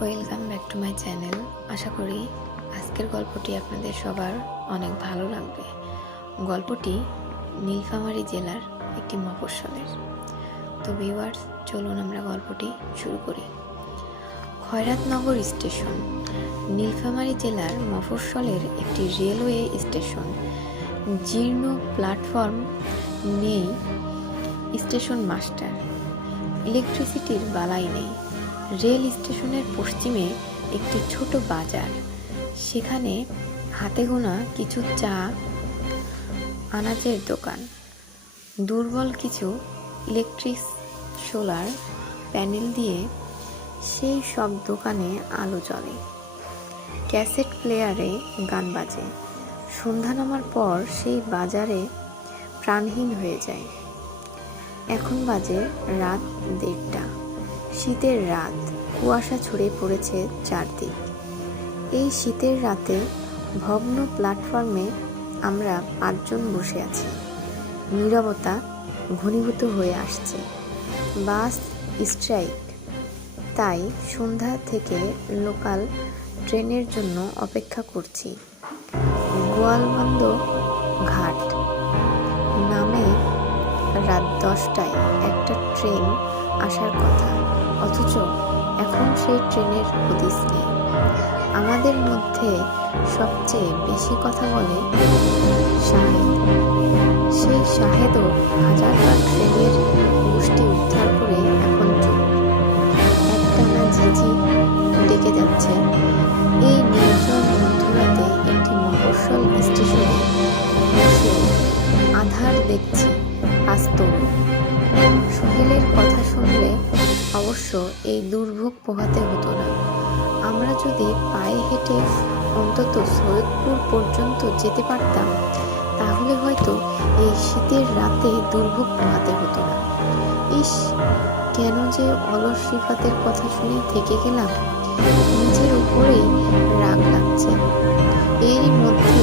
Welcome back to my channel. আশা করি আজকের গল্পটি আপনাদের সবার অনেক ভালো লাগবে। গল্পটি নীলফামারী জেলার একটি মফস্বলের। তো ভিউয়ার্স, চলুন আমরা গল্পটি শুরু করি। খয়রাতনগর স্টেশন নীলফামারী জেলার মফস্বলের একটি রেলওয়ে স্টেশন। জীর্ণ প্ল্যাটফর্ম, নেই স্টেশন মাস্টার, ইলেকট্রিসিটির বালাই নেই। রেল স্টেশনের পশ্চিমে একটি ছোট বাজার, সেখানে হাতে গোনা কিছু চা আনাজের দোকান। দুর্বল কিছু ইলেকট্রিক সোলার প্যানেল দিয়ে সেই সব দোকানে আলো জ্বলে। ক্যাসেট প্লেয়ারে গান বাজে। সন্ধ্যা নামার পর সেই বাজারে প্রাণহীন হয়ে যায়। এখন বাজে রাত 1:30। শীতের রাত, কুয়াশা ছড়িয়ে পড়েছে চারদিক। এই শীতের রাতে ভগ্ন প্ল্যাটফর্মে আমরা 5 জন বসে আছি। নীরবতা ঘনীভূত হয়ে আসছে। বাস স্ট্রাইক, তাই সন্ধ্যা থেকে লোকাল ট্রেনের জন্য অপেক্ষা করছি। গোয়ালবন্দ ঘাট নামে রাত 10টায় একটা ট্রেন আসার কথা, অথচ এখন সেই ট্রেনের হদিস নেই। আমাদের মধ্যে সবচেয়ে বেশি কথা বলে শাহেদ। সেই শাহেদও হাজারবার ট্রেনের গোষ্ঠী উদ্ধার করে এখন চুপ। একটানা ঝিঝি ডেকে যাচ্ছে। এই নির্জন মধ্যরাতে একটি মফস্বল স্টেশনে বসে আধার দেখছি আস্তর। সোহেলের কথা শুনলে অবশ্য এই দুর্ভোগ পোহাতে হতো না। আমরা যদি পায়ে হেঁটে অন্তত সৈয়দপুর পর্যন্ত যেতে পারতাম, তাহলে হয়তো এই শীতের রাতে দুর্ভোগ পোহাতে হতো না। ইস, কেন যে অলস রিফাতের কথা শুনে থেকে গেলাম। নিজের উপরেই রাগ লাগছে। এরই মধ্যে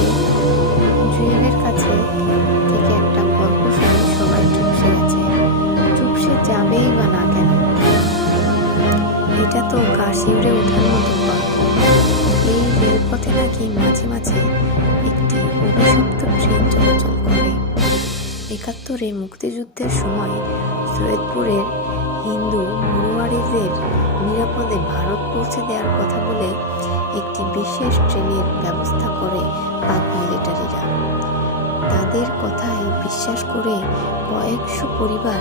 জুয়েলের কাছে থেকে একটা গল্প শুনে সবাই চুপসে গেছে। চুপসে যাবেই বা না কেন? এটা তো গা শিউরে ওঠার মতো গল্প। এই রেলপথে নাকি মাঝে মাঝে একটি অভিশপ্ত ট্রেন চলাচল করে। 71-এ মুক্তিযুদ্ধের সময় সৈয়দপুরের হিন্দু মরোয়ারিদের নিরাপদে ভারত পৌঁছে দেওয়ার কথা বলে একটি বিশেষ ট্রেনের ব্যবস্থা করে পাক মিলিটারিরা। তাদের কথায় বিশ্বাস করে কয়েকশো পরিবার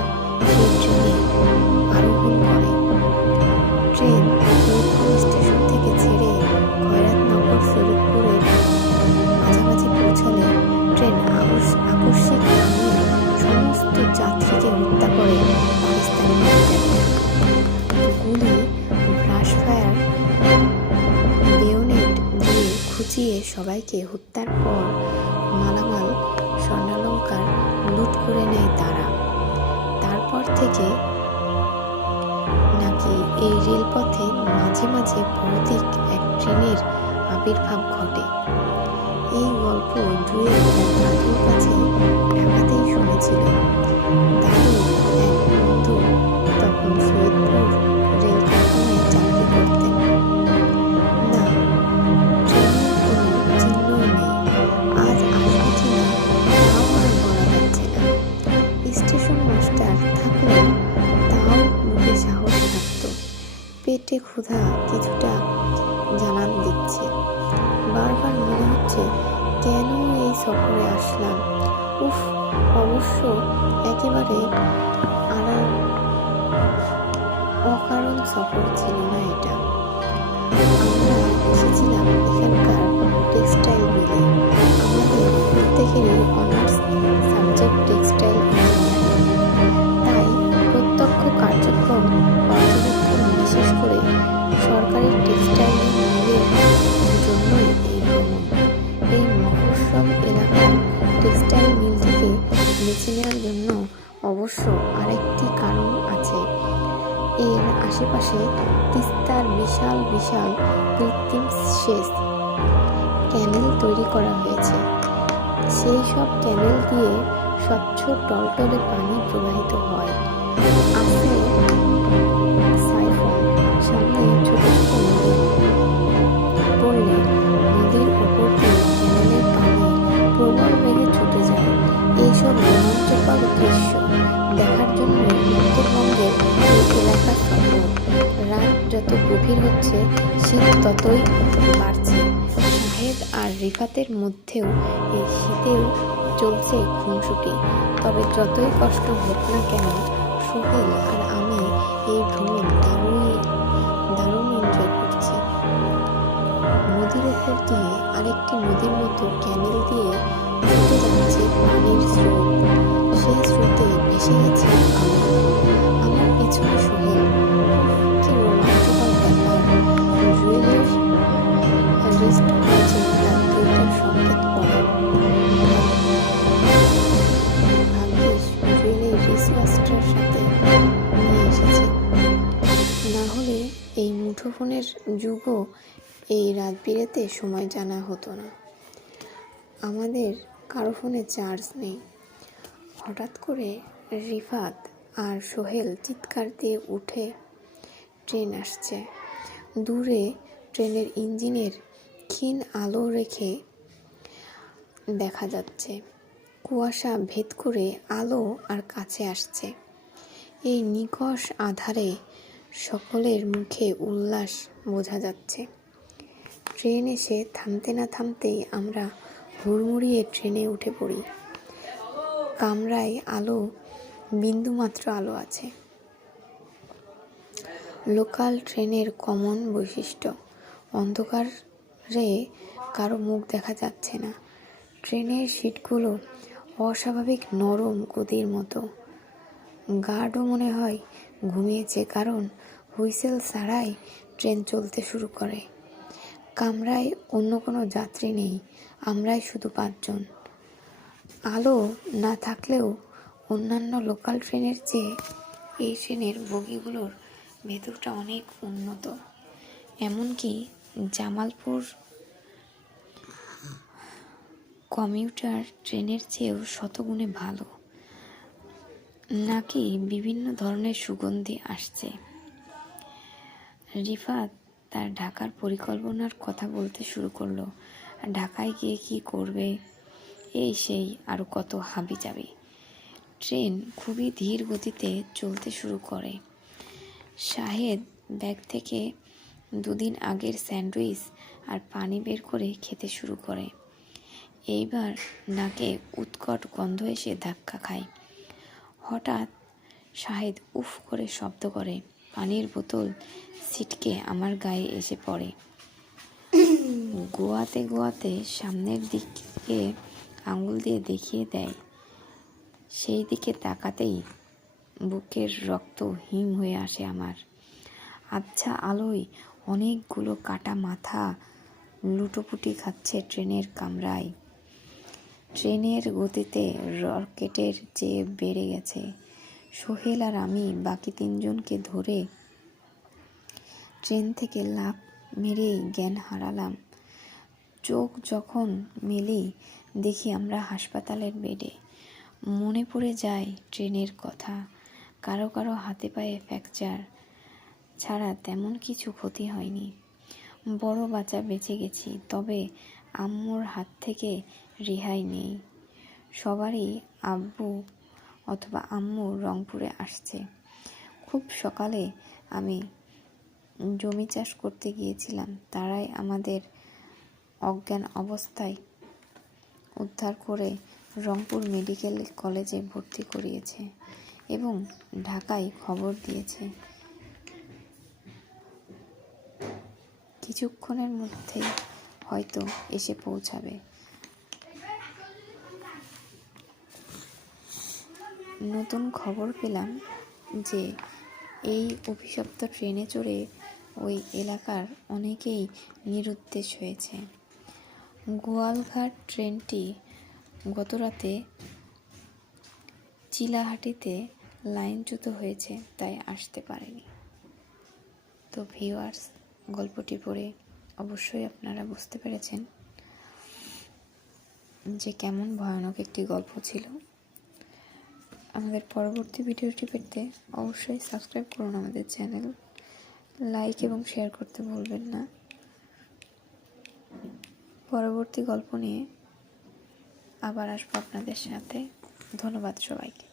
সেই ট্রেনে আরোহণ করে। ট্রেন ফরিদপুর স্টেশন থেকে ছেড়ে খয়রাতনগর ফরিদপুরের মাঝামাঝি পৌঁছালে ট্রেন আকস্মিক নামিয়ে সমস্ত যাত্রীকে হত্যা করে পাকিস্তানি মিলিটারিরা। গুলি, ব্রাশ ফায়ার, বেয়োনেট দিয়ে খুঁচিয়ে সবাইকে হত্যার পর মালামাল, স্বর্ণালংকার লুট করে নেয় তারা। তারপর থেকে নাকি এই রেলপথে মাঝে মাঝে ভৌতিক এক ট্রেনের আবির্ভাব ঘটে। এই গল্প জুয়েল তার দাদুর কাছে ঢাকাতেই শুনেছিল। দাদু এক বন্ধু তখন সৈয়দপুর রেল কারখানায় চাকরি করতেন। না, ট্রেনের কোনো চিহ্নই নেই। আজ আসবে কিনা তাও আর বলা যাচ্ছে না। স্টেশন মাস্টার থাকলেও তাও মুখে সাহস থাকতো। পেটে ক্ষুধা কিছুটা জানান দিচ্ছে। বারবার মনে হচ্ছে কেন এই সফরে আসলাম। উফ, অবশ্য একেবারে অকারণ সফর ছিল না এটা। আমরা এসেছিলাম এখানকার টেক্সটাইল মিলে। আমাদের প্রত্যেকেরই অনার্স সাবজেক্ট টেক্সটাইল ইঞ্জিনিয়ারিং। তাই প্রত্যক্ষ কার্যক্রম পর্যবেক্ষণ, বিশেষ করে সরকারি টেক্সটাইল মিলের জন্যই এই ভ্রমণ। এই মফস্বল এলাকার টেক্সটাইল মিলটিকে বেছে নেওয়ার জন্য অবশ্য আরেকটি কারণ আছে। এর আশেপাশে তিস্তার বিশাল বিশাল কৃত্রিম সেচ ক্যানেল তৈরি করা হয়েছে। সেই সব ক্যানেল দিয়ে স্বচ্ছ টলটলে পানি প্রবাহিত হয়। আছে সাইফন, সামনে ছোট ছোট নদী রাত যত গভীর হচ্ছে শীত ততই বাড়ছে। শাহেদ আর রিফাতের মধ্যেও এই শীতেও চলছে খুনসুটি। তবে যতই কষ্ট হোক না কেন, সোহেল আর আমি এই ভ্রমণ দারুণ এনজয় করছি। নদীর উপর দিয়ে আরেকটি নদীর মতো ক্যানেল দিয়ে উঠে যাচ্ছে পানির স্রোত। সেই স্রোতে ভেসে গেছে আমার পেছনে সোহেল। কি রোমাঞ্চকর ব্যাপার! জুয়েলের রিস্ট ওয়াচে রাত 2টার সংকেত পড়ে। ভাগ্যিস জুয়েলের রিস্টওয়াচটার সাথে নিয়ে এসেছে, না হলে এই মুঠোফোনের যুগও এই রাত বিরেতে সময় জানা হতো না। আমাদের কারো ফোনে চার্জ নেই। হঠাৎ করে রিফাত আর সোহেল চিৎকার দিয়ে উঠে ট্রেন আসছে। দূরে ট্রেনের ইঞ্জিনের ক্ষীণ আলো রেখে দেখা যাচ্ছে। কুয়াশা ভেদ করে আলো আর কাছে আসছে। এই নিকষ আঁধারে সকলের মুখে উল্লাস বোঝা যাচ্ছে। ট্রেন এসে থামতে না থামতেই আমরা হুড়মুড়িয়ে ট্রেনে উঠে পড়ি। কামরায় আলো, বিন্দুমাত্র আলো আছে। লোকাল ট্রেনের কমন বৈশিষ্ট্য, অন্ধকারে কারো মুখ দেখা যাচ্ছে না। ট্রেনের সিটগুলো অস্বাভাবিক নরম গদির মতো। গার্ডও মনে হয় ঘুমিয়েছে, কারণ হুইসেল ছাড়াই ট্রেন চলতে শুরু করে। কামরায় অন্য কোনো যাত্রী নেই, আমরাই শুধু 5 জন। আলো না থাকলেও অন্যান্য লোকাল ট্রেনের চেয়ে এই ট্রেনের বগিগুলোর ভেতরটা অনেক উন্নত। এমনকি জামালপুর কমিউটার ট্রেনের চেয়েও শতগুণে ভালো। নাকি বিভিন্ন ধরনের সুগন্ধি আসছে। রিফাত তার ঢাকার পরিকল্পনার কথা বলতে শুরু করলো। ঢাকায় গিয়ে কি করবে, এই সেই আরও কত হাবিজাবি। ট্রেন খুবই ধীর গতিতে চলতে শুরু করে। শাহেদ ব্যাগ থেকে 2 দিন আগের স্যান্ডউইচ আর পানি বের করে খেতে শুরু করে। এইবার নাকে উৎকট গন্ধ এসে ধাক্কা খায়। হঠাৎ শাহেদ উফ করে শব্দ করে। পানির বোতল ছিটকে আমার গায়ে এসে পড়ে। গোয়াতে গোয়াতে সামনের দিকে আঙুল দিয়ে দেখিয়ে দেয়। সেই দিকে তাকাতেই বুকের রক্ত হিম হয়ে আসে আমার। আবছা আলোয় অনেকগুলো কাটা মাথা লুটোপুটি খাচ্ছে ট্রেনের কামরায়। ট্রেনের গতিতে রকেটের চেয়ে বেড়ে গেছে। সোহেল আর আমি বাকি 3 জনকে ধরে ট্রেন থেকে লাফ মেরেই জ্ঞান হারালাম। চোখ যখন মেলি দেখি আমরা হাসপাতালের বেডে। মনে পড়ে যায় ট্রেনের কথা। কারো কারো হাতে পায়ে ফ্র্যাকচার ছাড়া তেমন কিছু ক্ষতি হয়নি। বড় বাঁচা বেঁচে গেছি, তবে আম্মুর হাত থেকে রেহাই নেই। সবারই আব্বু অথবা আম্মু রংপুরে আসছে। খুব সকালে আমি জমি চাষ করতে গিয়েছিলাম, তারাই আমাদের অজ্ঞান অবস্থায় উদ্ধার করে রংপুর মেডিকেল কলেজে ভর্তি করিয়েছে এবং ঢাকায় খবর দিয়েছে। কিছুক্ষণের মধ্যেই হয়তো এসে পৌঁছাবে। নতুন খবর পেলাম যে এই অভিশপ্ত ট্রেনে চড়ে ওই এলাকার অনেকেই নিরুদ্দেশ হয়েছে। গোয়ালঘাট ট্রেনটি গতরাতে চিলাহাটিতে লাইনচ্যুত হয়েছে, তাই আসতে পারেনি। তো ভিউয়ার্স, গল্পটি পড়ে অবশ্যই আপনারা বুঝতে পেরেছেন যে কেমন ভয়ানক একটি গল্প ছিল। আমাদের পরবর্তী ভিডিওটি পেতে অবশ্যই সাবস্ক্রাইব করুন আমাদের চ্যানেল, লাইক এবং শেয়ার করতে ভুলবেন না। পরবর্তী গল্প নিয়ে আবার আসবো আপনাদের সাথে। ধন্যবাদ সবাইকে।